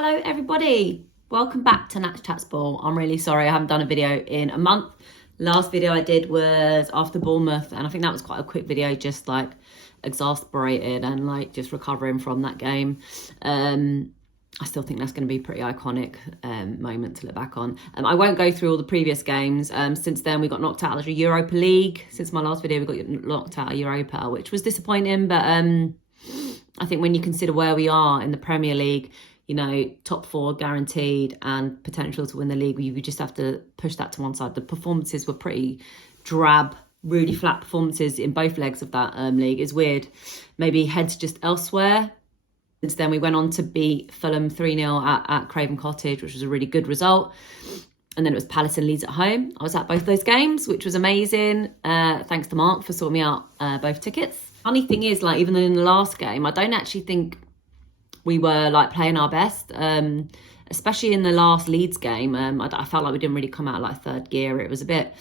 Hello everybody, welcome back to Nats Chats Ball. I'm really sorry I haven't done a video in a month. Last video I did was after Bournemouth, and I think that was quite a quick video, just like exasperated and like just recovering from that game. I still think that's going to be a pretty iconic moment to look back on. I won't go through all the previous games. Since then we got knocked out of the Europa League. Since my last video we got knocked out of Europa, which was disappointing, but I think when you consider where we are in the Premier League, you know, top four guaranteed and potential to win the league, you just have to push that to one side. The performances were pretty drab, really flat performances in both legs of that league. It's weird. Maybe heads just elsewhere. Since then, we went on to beat Fulham 3-0 at Craven Cottage, which was a really good result. And then it was Palace and Leeds at home. I was at both those games, which was amazing. Thanks to Mark for sorting me out both tickets. Funny thing is, like, even in the last game, I don't actually think we were like playing our best, especially in the last Leeds game. I felt like we didn't really come out like third gear. It was a bit,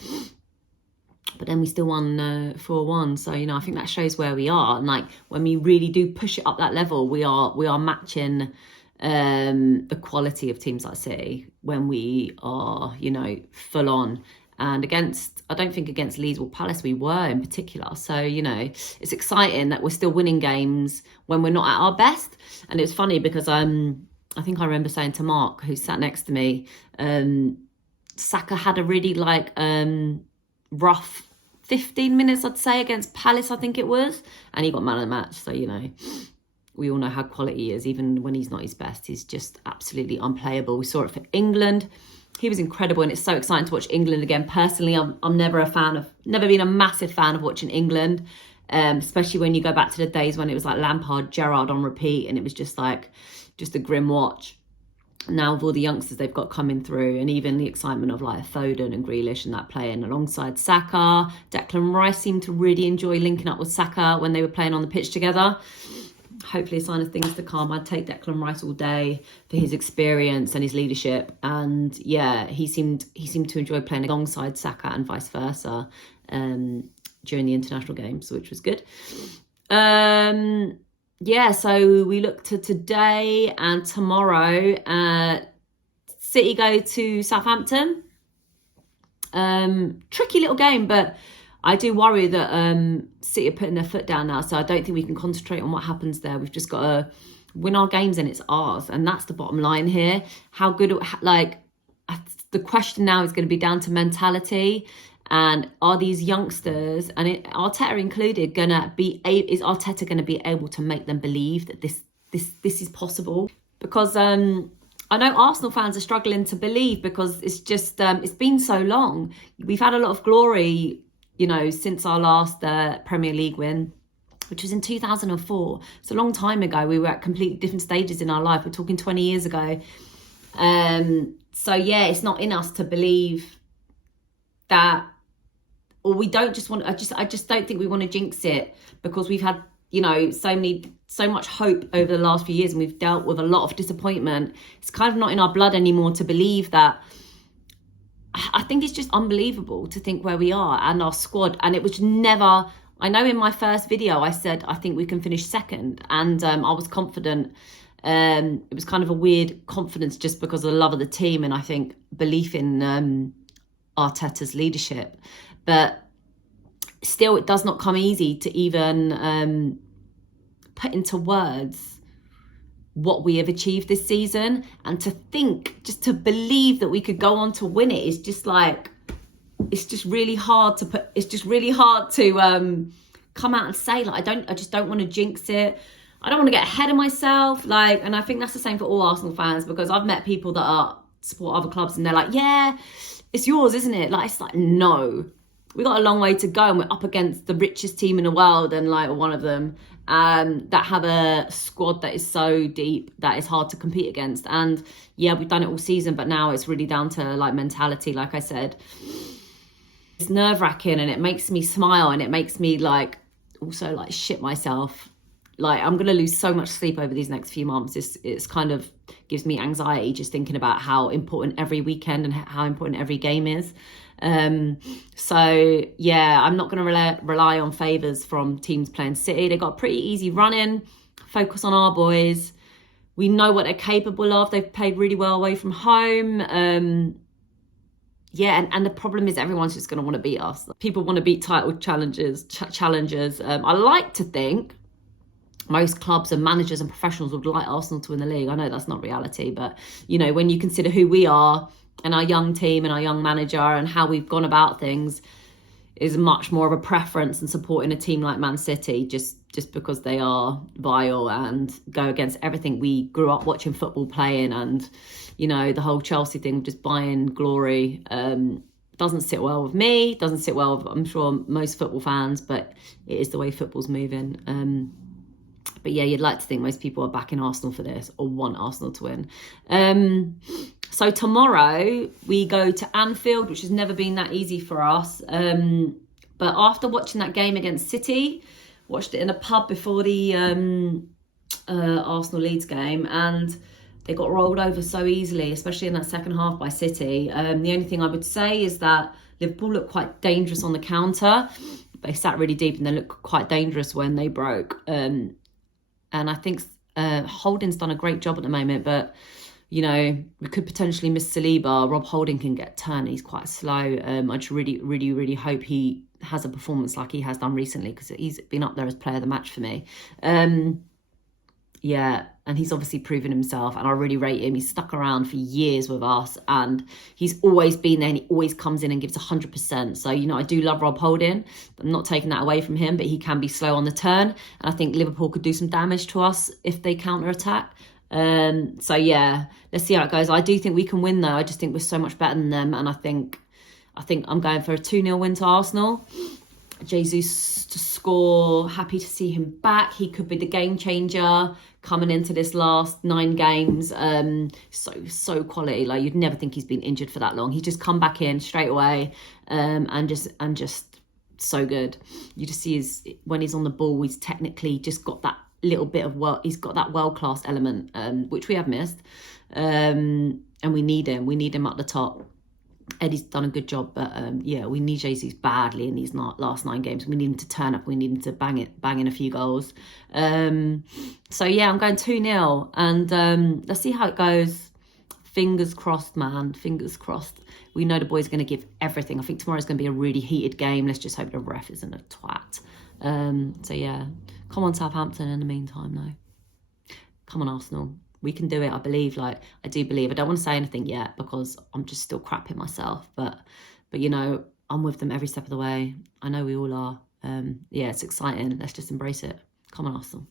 but then we still won 4-1. So, you know, I think that shows where we are. And like when we really do push it up that level, we are matching the quality of teams like City when we are, you know, full on. And I don't think against Leeds or Palace we were in particular. So, you know, it's exciting that we're still winning games when we're not at our best. And it was funny because I think I remember saying to Mark, who sat next to me, Saka had a really like rough 15 minutes, I'd say, against Palace, I think it was. And he got man of the match. So, you know, we all know how quality he is. Even when he's not his best, he's just absolutely unplayable. We saw it for England. He was incredible, and it's so exciting to watch England again. Personally, I'm never been a massive fan of watching England, especially when you go back to the days when it was like Lampard, Gerrard on repeat, and it was just a grim watch. Now with all the youngsters they've got coming through, and even the excitement of like Foden and Grealish and that playing alongside Saka. Declan Rice seemed to really enjoy linking up with Saka when they were playing on the pitch together. Hopefully a sign of things to come. I'd take Declan Rice all day for his experience and his leadership. And yeah, he seemed to enjoy playing alongside Saka and vice versa during the international games, which was good. Yeah, so we look to today and tomorrow. City go to Southampton. Tricky little game, but I do worry that City are putting their foot down now, so I don't think we can concentrate on what happens there. We've just got to win our games and it's ours, and that's the bottom line here. How good, like, the question now is going to be down to mentality, and are these youngsters, and Arteta included, is Arteta going to be able to make them believe that this is possible? Because I know Arsenal fans are struggling to believe, because it's just it's been so long. We've had a lot of glory, you know, since our last Premier League win, which was in 2004. It's a long time ago. We were at completely different stages in our life. We're talking 20 years ago. So yeah, it's not in us to believe that, or we don't just want, I just don't think we want to jinx it, because we've had, you know, so much hope over the last few years, and we've dealt with a lot of disappointment. It's kind of not in our blood anymore to believe that. I think it's just unbelievable to think where we are and our squad. And it was never, I know in my first video I said I think we can finish second, and I was confident. It was kind of a weird confidence just because of the love of the team, and I think belief in Arteta's leadership. But still, it does not come easy to even put into words what we have achieved this season, and to think, just to believe that we could go on to win it is just like, it's just really hard to come out and say, like, I just don't want to jinx it. I don't want to get ahead of myself, like, and I think that's the same for all Arsenal fans, because I've met people that support other clubs and they're like, yeah, it's yours, isn't it? Like, it's like, no, we got a long way to go, and we're up against the richest team in the world, and like one of them that have a squad that is so deep that it's hard to compete against. And yeah, we've done it all season, but now it's really down to like mentality. Like I said, it's nerve-wracking, and it makes me smile, and it makes me like also like shit myself. Like, I'm gonna lose so much sleep over these next few months. It's kind of gives me anxiety just thinking about how important every weekend and how important every game is. So yeah, I'm not going to rely on favours from teams playing City. They got a pretty easy run in. Focus on our boys. We know what they're capable of. They've played really well away from home. Yeah, and the problem is everyone's just going to want to beat us. People want to beat title challengers. I like to think most clubs and managers and professionals would like Arsenal to win the league. I know that's not reality, but, you know, when you consider who we are and our young team and our young manager and how we've gone about things, is much more of a preference and supporting a team like Man City just because they are vile and go against everything we grew up watching football playing. And, you know, the whole Chelsea thing, just buying glory, doesn't sit well with me, doesn't sit well with, I'm sure, most football fans, but it is the way football's moving. But yeah, you'd like to think most people are backing Arsenal for this or want Arsenal to win. So tomorrow we go to Anfield, which has never been that easy for us. But after watching that game against City, watched it in a pub before the Arsenal Leeds game, and they got rolled over so easily, especially in that second half by City. The only thing I would say is that Liverpool looked quite dangerous on the counter. They sat really deep and they looked quite dangerous when they broke. And I think Holding's done a great job at the moment, but, you know, we could potentially miss Saliba. Rob Holding can get turned. He's quite slow. I just really hope he has a performance like he has done recently, because he's been up there as player of the match for me. Yeah, and he's obviously proven himself, and I really rate him. He's stuck around for years with us, and he's always been there, and he always comes in and gives 100%. So, you know, I do love Rob Holding. I'm not taking that away from him, but he can be slow on the turn, and I think Liverpool could do some damage to us if they counter-attack. So, yeah, let's see how it goes. I do think we can win, though. I just think we're so much better than them, and I think I'm going for a 2-0 win to Arsenal. Jesus to score, happy to see him back. He could be the game changer coming into this last 9 games. So quality. Like, you'd never think he's been injured for that long. He's just come back in straight away, and just so good. You just see when he's on the ball, he's technically just got that little bit of he's got that world-class element, which we have missed, and we need him at the top. Eddie's done a good job, but yeah, we need Jesus badly in these last 9 games. We need him to turn up. We need him to bang in a few goals. So yeah, I'm going 2-0, and let's see how it goes. Fingers crossed, man. Fingers crossed. We know the boys are going to give everything. I think tomorrow's going to be a really heated game. Let's just hope the ref isn't a twat. So yeah, come on Southampton in the meantime, though. Come on Arsenal. We can do it, I believe. I do believe. I don't want to say anything yet because I'm just still crapping myself. But you know, I'm with them every step of the way. I know we all are. Yeah, it's exciting. Let's just embrace it. Come on, Arsenal.